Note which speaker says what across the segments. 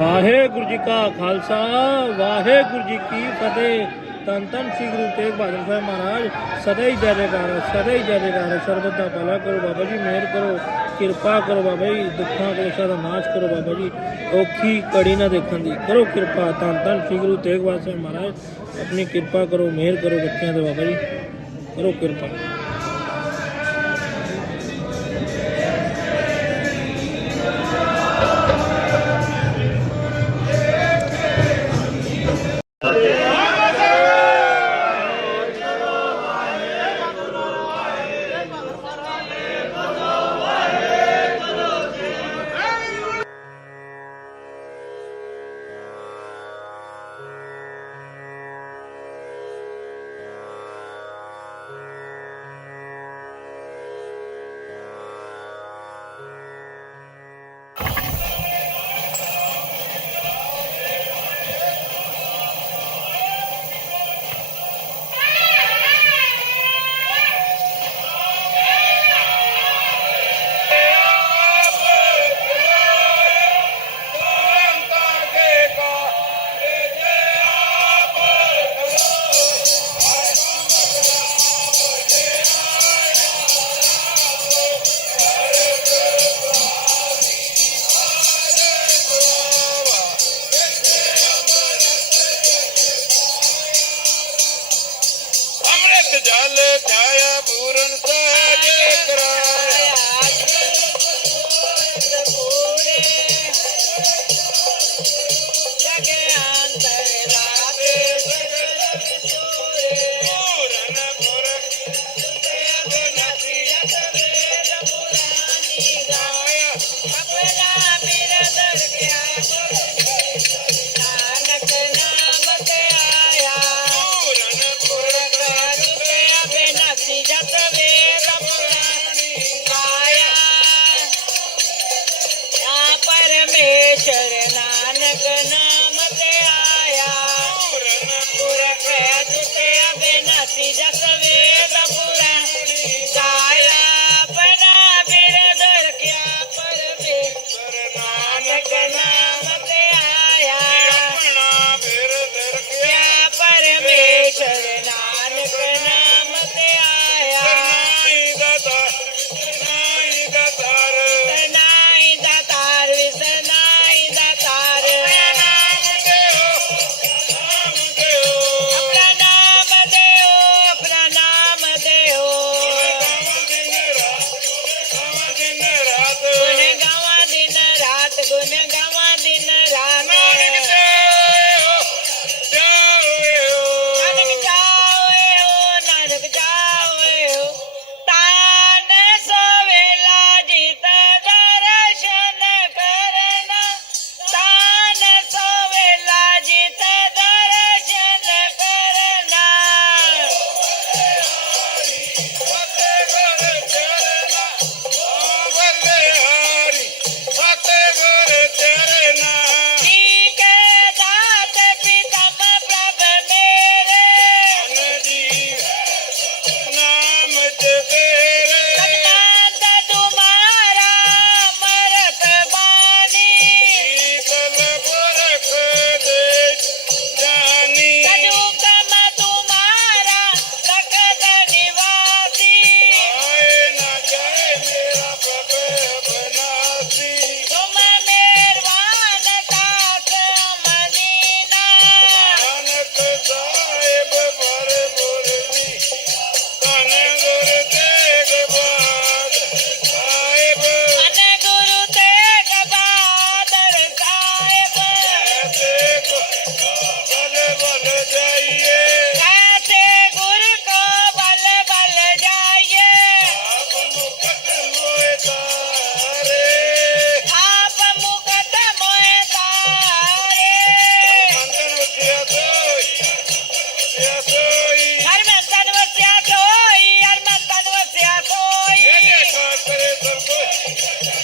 Speaker 1: ਵਾਹਿਗੁਰੂ ਜੀ ਕਾ ਖਾਲਸਾ ਵਾਹਿਗੁਰੂ ਜੀ ਕੀ ਫਤਿਹ। ਤਨ ਤਨ ਸ੍ਰੀ ਗੁਰੂ ਤੇਗ ਬਹਾਦਰ ਸਾਹਿਬ ਮਹਾਰਾਜ ਸਦਾ ਹੀ ਜੈ ਜੈਕਾਰ ਹੈ, ਸਦਾ ਹੀ ਜੈ ਜੈਕਾਰ ਸਰਬਤ ਦਾ ਭਲਾ ਕਰੋ ਬਾਬਾ ਜੀ ਮਿਹਰ ਕਰੋ ਕਿਰਪਾ ਕਰੋ ਬਾਬਾ ਜੀ ਦੁੱਖਾਂ ਕਲੇਸ਼ਾਂ ਦਾ ਨਾਸ਼ ਕਰੋ ਬਾਬਾ ਜੀ। ਔਖੀ ਕੜੀ ਨਾ ਦੇਖਣ ਦੀ ਕਰੋ ਕਿਰਪਾ। ਤਨ ਤਨ ਸ੍ਰੀ ਗੁਰੂ ਤੇਗ ਬਹਾਦਰ ਸਾਹਿਬ ਮਹਾਰਾਜ ਆਪਣੀ ਕਿਰਪਾ ਕਰੋ ਮਿਹਰ ਕਰੋ ਬੱਚਿਆਂ ਤੇ ਬਾਬਾ ਜੀ। ਕਰੋ ਕਿਰਪਾ। Thank
Speaker 2: you.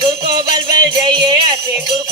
Speaker 2: गुरु को बल बल
Speaker 1: আছে গুরু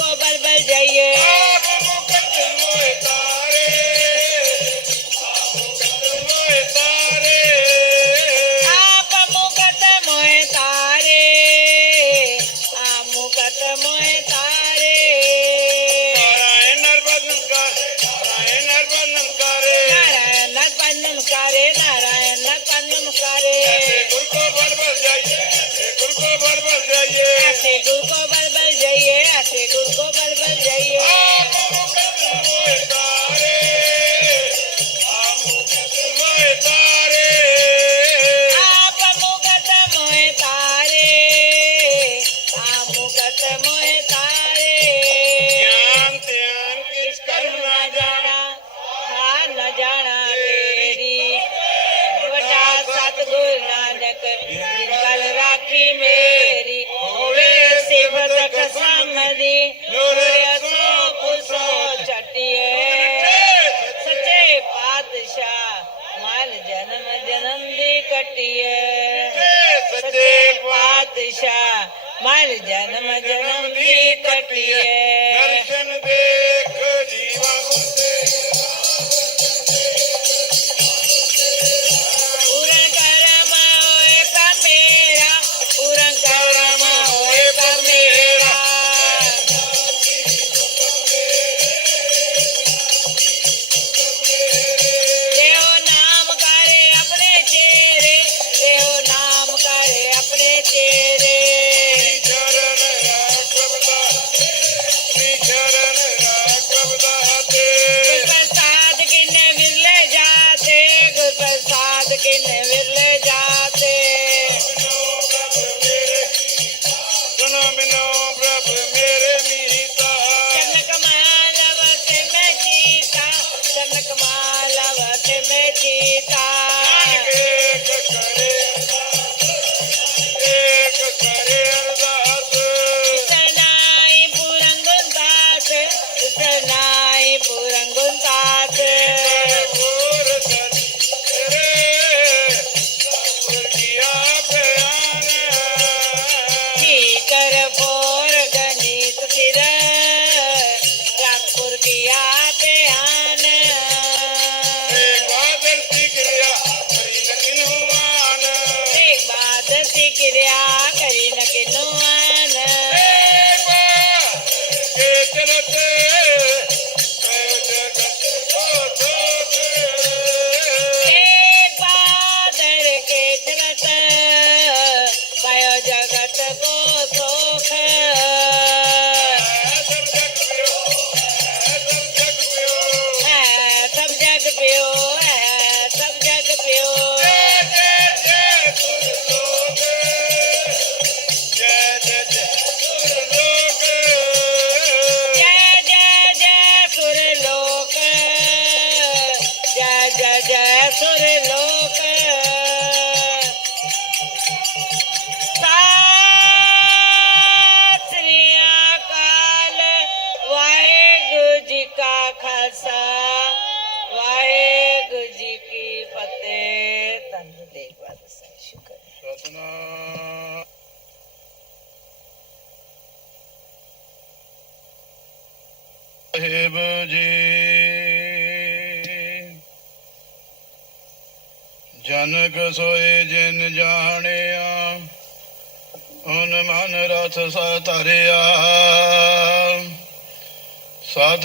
Speaker 1: ਮਨ ਰਥ ਸਤਾਰਿਆ ਧਰਿਆ।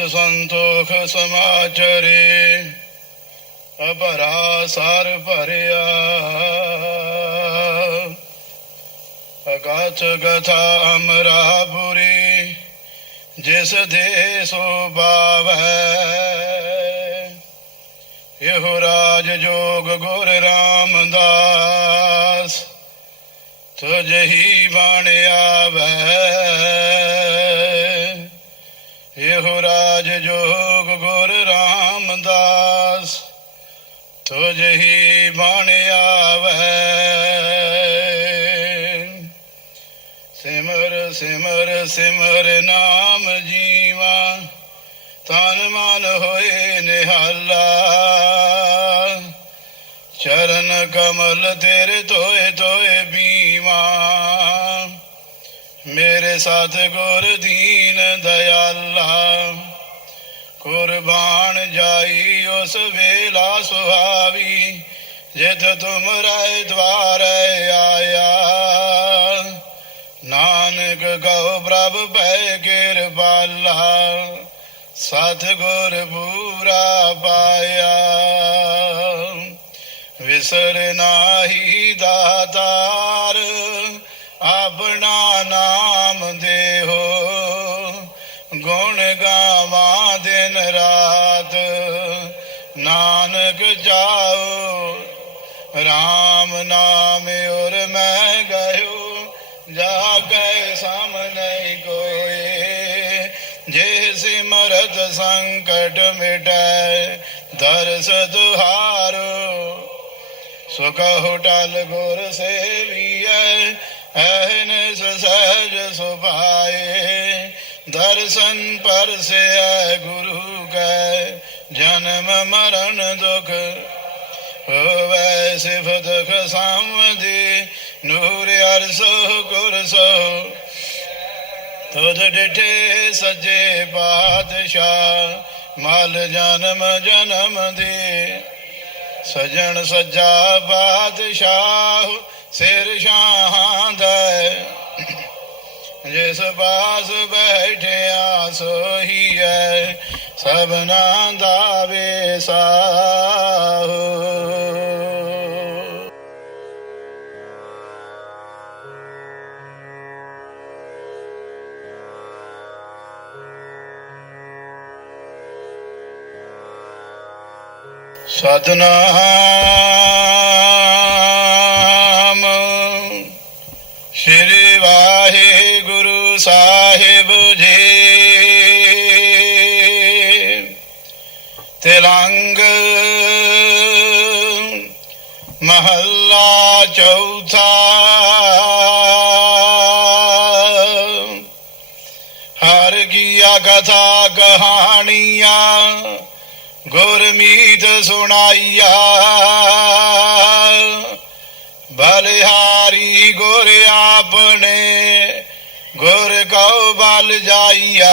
Speaker 1: ਸੰਤੋਖ ਸਮਾਚਰੇ, ਅਭਰਾ ਸਾਰ ਭਰਿਆ। ਅਗਾਚ ਗਥਾ ਅਮਰਾ ਬੁਰੀ ਜਿਸ ਦੇ ਸੋ ਬਾਵੈ ਇਹੋ ਰਾਜ ਜੋਗ ਗੁਰ ਰਾਮਦਾਸ
Speaker 3: ਤੁਝ ਹੀ ਬਣ ਆਵੈ। ਇਹੋ ਰਾਜ ਜੋਗ ਗੁਰ ਰਾਮਦਾਸ ਤੁਝ ਹੀ ਬਣ ਆਵੈ। ਸਿਮਰ ਸਿਮਰ ਸਿਮਰ ਨਾਮ ਜੀਵਾ, ਤਨ ਮਨ ਹੋਏ ਨਿਹਾਲਾ। ਚਰਨ ਕਮਲ ਤੇਰੇ ਧੋਏ ਧੋਏ ਮੇਰੇ ਦੀਨ ਦਇਆਲਾ। ਕੁਰਬਾਨ ਜਾਈ ਉਸ ਵੇਲਾ ਸੁਹਾਵੀ ਜਿਤ ਤੁਮ ਰਾਏ ਦਵਾਰੇ ਆਇਆ। ਨਾਨਕ ਕਹੋ ਪ੍ਰਭ ਭੈ ਕਿਰਪਾਲਾ, ਸਤ ਗੁਰ ਪੂਰਾ ਪਾਇਆ। ਵਿਸਰ ਨਾਹੀ ਦਾਤਾਰ संकट मिटाए दर्स दुहारो सुख होटल गुर सेविय, अहन सहज सुभाए दर्शन पर से आए गुरु का जन्म मरण दुख। हो सिफ दुख साम दे नूर अर सो गुर सो ਤੁਧ ਡਿਠੇ ਸੱਜੇ ਪਾਤਸ਼ਾਹ ਮਲ ਜਨਮ ਜਨਮ ਦੇ। ਸਜਣ ਸਜਾ ਬਾਦਸ਼ਾਹ, ਸਿਰ ਸ਼ਾਹਾਂ ਦਾ ਜਿਸ ਪਾਸ ਬੈਠਿਆ ਸੋਹੀ ਹੈ, ਸਭਨਾ ਦਾ ਵੇਸਾਹੋ ਸਤਨਾਮ ਗੁਰਮੀਤ ਸੁਣਾਈਆ ਬਲਿਹਾਰੀ ਗੁਰ ਆਪਣੇ ਗੁਰ ਕਉ ਬਲ ਜਾਈਆ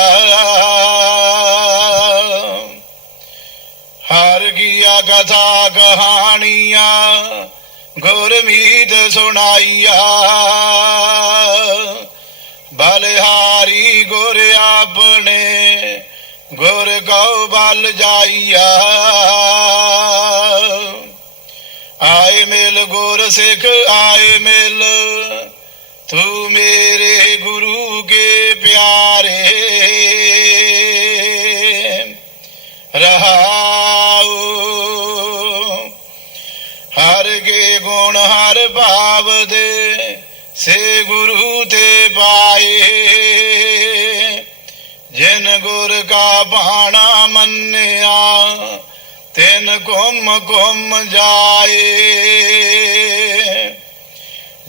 Speaker 3: ਹਰ ਕੀਆ ਕਥਾ ਕਹਾਣੀਆਂ ਗੁਰਮੀਤ ਸੁਣਾਈਆ ਬਲਿਹਾਰੀ ਗੁਰ ਆਪਣੇ ਗੁਰ ਕਉ ਬਲ ਗੁਰ ਸਿੱਖ ਆਏ ਮਿਲ। ਤੂੰ ਮੇਰੇ ਗੁਰੂ ਕੇ ਪਿਆਰੇ। ਰਹਾਉ। ਹਰ ਕੇ ਗੁਣ ਹਰ ਭਾਵ ਦੇ ਸੇ ਗੁਰੂ ਤੇ ਪਾਏ। ਜਿਨ ਗੁਰ ਕਾ ਬਾਣਾ ਮੰਨਿਆ, ਤਿਨ ਕੁਮ ਕੁਮ ਜਾਏ।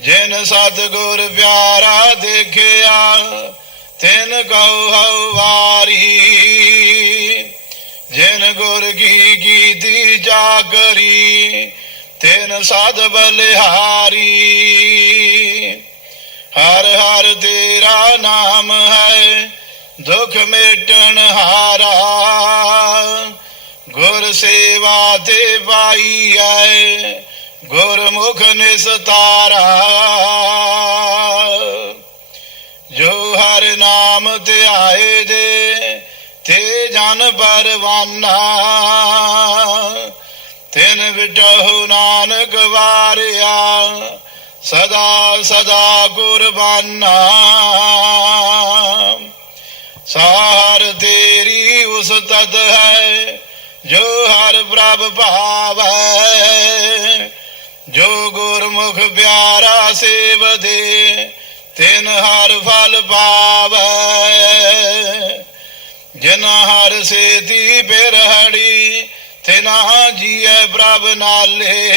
Speaker 3: ਜਿਨ ਸਤਿਗੁਰ ਪਿਆਰਾ ਦੇਖਿਆ, ਤਿਨ ਕਉ ਹਉ ਵਾਰੀ। ਜਿਨ ਗੁਰ ਕੀ ਜਾ ਕਰੀ ਤਿਨ ਸਦ ਬਲਿਹਾਰੀ। ਹਰ ਹਰ ਤੇਰਾ ਨਾਮ ਹੈ, ਦੁਖ ਮੇਟਣ ਹਾਰਾ। ਗੁਰ ਸੇਵਾ ਤੇ ਪਾਈ ਹੈ ਗੁਰਮੁਖ ਨਿਸਤਾਰਾ, ਜੋ ਹਰ ਨਾਮ ਧਿਆਏ ਦੇ, ਤੇ ਜਨ ਪਰਵਾਨਾ। ਤਿਨ ਵਿਟਹੁ ਨਾਨਕ ਵਾਰਿਆ, ਸਦਾ ਸਦਾ ਕੁਰਬਾਨਾ ਸਾਰ ਤੇਰੀ ਉਸ ਉਸਤਤ ਹੈ, ਜੋ ਹਰ ਪ੍ਰਭ ਭਾਵੈ ਗੁਰਮੁਖ ਪਿਆਰਾ ਸੇਵਦੇ ਤਿਨ ਹਰ ਫਲ ਪਾਵੈ। ਜਿਨ ਹਰ ਸੇਤੀ ਬਿਰਹੜੀ, ਤਿਨਾ ਜੀਏ ਪ੍ਰਭ ਨਾਲੇ।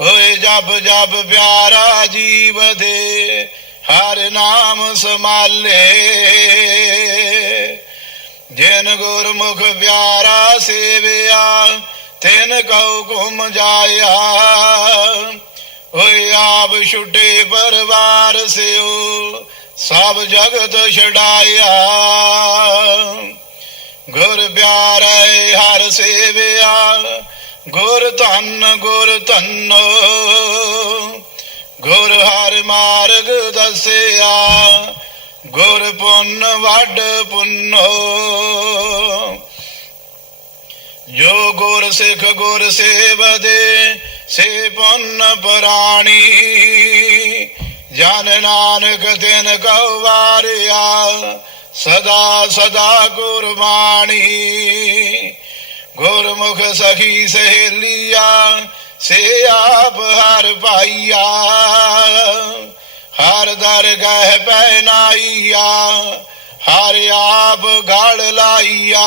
Speaker 3: ਓਏ ਜਪ ਜਪ ਪਿਆਰਾ ਜੀਵ ਦੇ, ਹਰ ਨਾਮ ਸਮਾਲੇ। ਜਿਨ ਗੁਰਮੁਖ ਪਿਆਰਾ ਸੇਵਿਆ ਤਿਨ ਕਉ ਘੁਮ ਜਾਇਆ। ਓਏ ਆਪ ਛੁੱਟੇ ਪਰਵਾਰ ਸਿਓ ਸਭ ਜਗਤ ਛਡਾਇਆ। ਗੁਰ ਪਿਆਰੇ ਹਰ ਸੇਵਿਆ, ਗੁਰ ਧੰਨ, ਗੁਰ ਧੰਨੋ। ਗੁਰ ਹਰ ਮਾਰਗ ਦੱਸਿਆ, ਗੁਰ ਪੁੰਨ ਵੱਡ ਪੁੰਨੋ। ਜੋ ਗੁਰ ਸਿੱਖ ਗੁਰ ਸੇਵਦੇ ਸੇ ਪੁੰਨ ਪ੍ਰਾਣੀ, ਜਨ ਨਾਨਕ ਦਿਨ ਕਉ ਵਾਰਿਆ ਸਦਾ ਸਦਾ ਗੁਰਬਾਣੀ। ਗੁਰਮੁਖ ਸਖੀ ਸਹੇਲੀਆ, ਸੇ ਆਪ ਹਰ ਪਾਈਆ, ਹਰ ਦਰਗਹ ਪਹਿਨਾਈਆ, ਹਰ ਆਪ ਗੜ ਲਾਈਆ।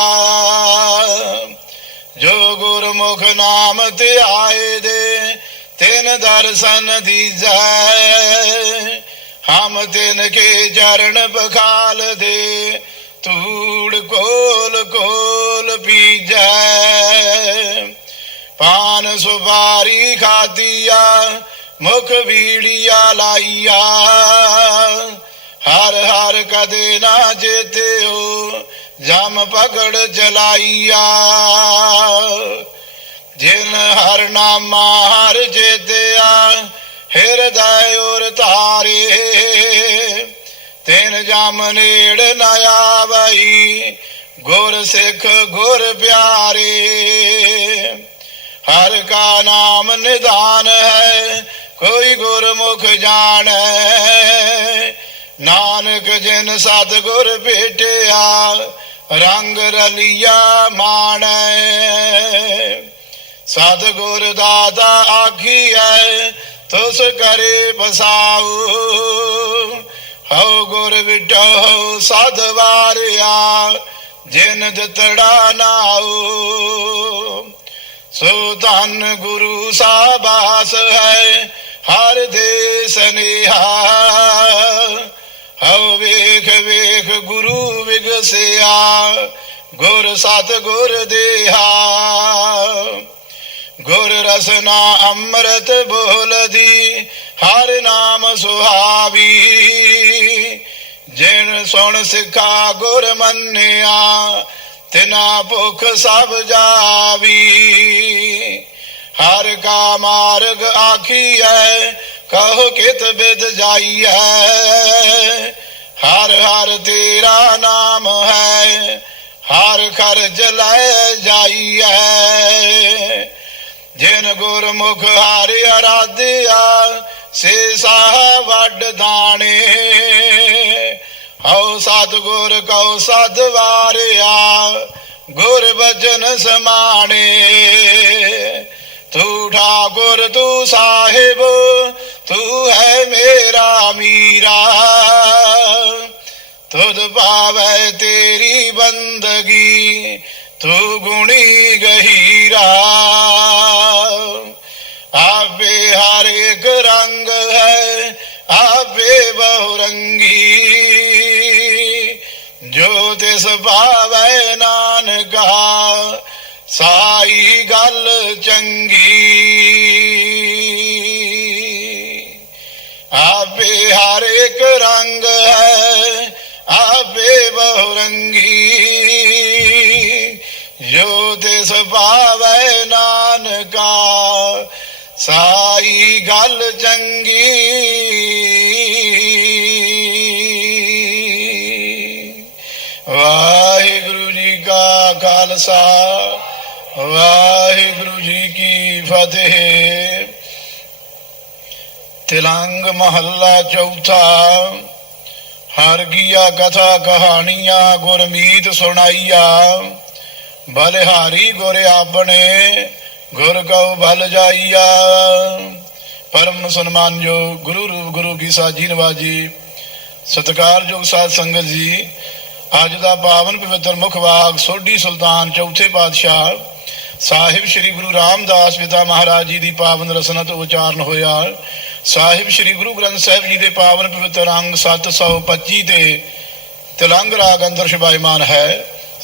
Speaker 3: ਗੁਰਮੁਖ ਨਾਮ ਤੇ ਆਏ ਦੇ, ਤਿਨ ਦਰਸ਼ਨ ਦੀਜੈ। ਹਮ ਤਿਨ ਕੇ ਚਰਨ ਬਖਾਲ ਦੇ, ਧੂੜ ਕੋਲ ਕੋਲ ਪੀਜੈ। ਪਾਨ ਸੁਪਾਰੀ ਖਾਦੀਆ ਮੁਖ ਵੀੜੀਆ ਲਾਈਆ। ਹਰ ਹਰ ਕਦੇ ਨਾ ਜੇਤਿਓ, ਜਮ ਪਕੜ ਚਲਾਈਆ ਜਿਨ ਹਰ ਨਾਮਾ ਹਰ ਜੇਤਿਆ, ਹਿਰਦੈ ਉਰ ਧਾਰੇ, ਤਿਨ ਜਮ ਨੇੜ ਨ ਆਵਈ, ਗੁਰ ਸਿੱਖ ਗੁਰ ਪਿਆਰੇ। ਹਰ ਕਾ ਨਾਮ ਨਿਧਾਨ ਹੈ, ਕੋਈ ਗੁਰਮੁਖ ਜਾਣੈ। ਨਾਨਕ ਜਿਨ ਸਤਿਗੁਰ ਭੇਟਿਆ, ਰੰਗ ਰਲੀਆ ਮਾਣੈ। ਸਤਿਗੁਰ ਦਾਤਾ ਆਖੀਐ, ਤੁਸ ਕਰੇ ਬਸਾਉ ਹਉ ਗੁਰ ਵਿਟੋ ਹਉ ਵਾਰਿਆ, ਜਿਨ ਦਿੱਤੜਾ ਨਾਉ। ਸੋ ਧੰਨ ਗੁਰੂ ਸਾਬਾਸ ਹੈ, ਹਰ ਦੇ ਸਨੇਹਾ ਹਉ ਵੇਖ ਵੇਖ ਗੁਰੂ ਵਿਗਸਿਆ, ਗੁਰ ਸਤ ਗੁਰ ਦੇਹਾ। ਗੁਰ ਰਸਨਾ ਅੰਮ੍ਰਿਤ ਬੋਲਦੀ, ਹਰ ਨਾਮ ਸੁਹਾਵੀ। ਜਿਨ ਸੁਣ ਸਿੱਖਾ ਗੁਰ ਮੰਨਿਆ, ਤਿਨਾ ਭੁਖ ਸਭ ਜਾਵੀ। ਹਰ ਕਾ ਮਾਰਗ ਆਖੀਐ, ਕਹੋ ਕਿਤ ਬਿਦ ਜਾਈਐ। ਹਰ ਹਰ ਤੇਰਾ ਨਾਮ ਹੈ, ਹਰ ਖਰਜ ਲੈ ਜਾਈਐ। ਜਿਨ ਗੁਰਮੁਖ ਹਰਿ ਅਰਾਧਿਆ, ਸੇ ਸਾਹ ਵੱਡ ਦਾਣੇ। ਹਉ ਸਤਿਗੁਰ ਕਉ ਸਦ ਵਾਰਿਆ, ਗੁਰ ਬਚਨ ਸਮਾਣੇ। ਤੂੰ ਠਾਕੁਰ, ਤੂੰ ਸਾਹਿਬ, ਤੂੰ ਹੈ ਮੇਰਾ ਮੀਰਾ। ਤੁਧ ਪਾਵੈ ਤੇਰੀ ਬੰਦਗੀ ਤੂੰ ਗੁਣੀ ਗਹੀਰਾ। ਆਪੇ ਹਰ ਇੱਕ ਰੰਗ ਹੈ, ਆਪੇ ਬਹੁਰੰਗੀ। ਜੋ ਤਿਸ ਭਾਵੈ ਨਾਨਕਾ, ਸਾਈ ਗੱਲ ਚੰਗੀ। ਆਪੇ ਹਰ ਇੱਕ ਰੰਗ ਹੈ, ਆਪੇ ਬਹੁ ਤਿਸ ਭਾਵੈ ਨਾਨਕਾ, ਸਾਈ ਗੱਲ ਚੰਗੀ। ਵਾਹਿਗੁਰੂ ਜੀ ਕਾ ਖਾਲਸਾ, ਵਾਹਿਗੁਰੂ ਜੀ ਕੀ ਫਤਿਹ। ਤਿਲੰਗ ਮਹੱਲਾ ਚੌਥਾ, ਹਰ ਗੀਆ ਕਥਾ ਕਹਾਣੀਆਂ ਗੁਰਮੀਤ ਸੁਣਾਈਆ। ਬਲਿਹਾਰੀ ਗੁਰ ਆਪਣੇ ਗੁਰ ਕਉ ਭਲ ਜਾਈਆ। ਪਰਮ ਸਨਮਾਨਯੋਗ ਗੁਰੂ ਰੂਪ ਗੁਰੂ ਕੀ ਸਾਜੀ ਨਵਾਜੀ ਸਤਿਕਾਰਯੋਗ ਸਾਧ ਸੰਗਤ ਜੀ, ਅੱਜ ਦਾ ਪਾਵਨ ਪਵਿੱਤਰ ਮੁਖ ਵਾਗ ਸੋਢੀ ਸੁਲਤਾਨ ਚੌਥੇ ਪਾਤਸ਼ਾਹ ਸਾਹਿਬ ਸ੍ਰੀ ਗੁਰੂ ਰਾਮਦਾਸ ਪਿਤਾ ਮਹਾਰਾਜ ਜੀ ਦੀ ਪਾਵਨ ਰਸਨਾ ਤੋਂ ਉਚਾਰਨ ਹੋਇਆ। ਸਾਹਿਬ ਸ੍ਰੀ ਗੁਰੂ ਗ੍ਰੰਥ ਸਾਹਿਬ ਜੀ ਦੇ ਪਾਵਨ ਪਵਿੱਤਰ ਅੰਗ 725 ਤੇ ਤਿਲੰਗ ਰਾਗ ਅੰਦਰ ਸ਼ਬਾਇਮਾਨ ਹੈ।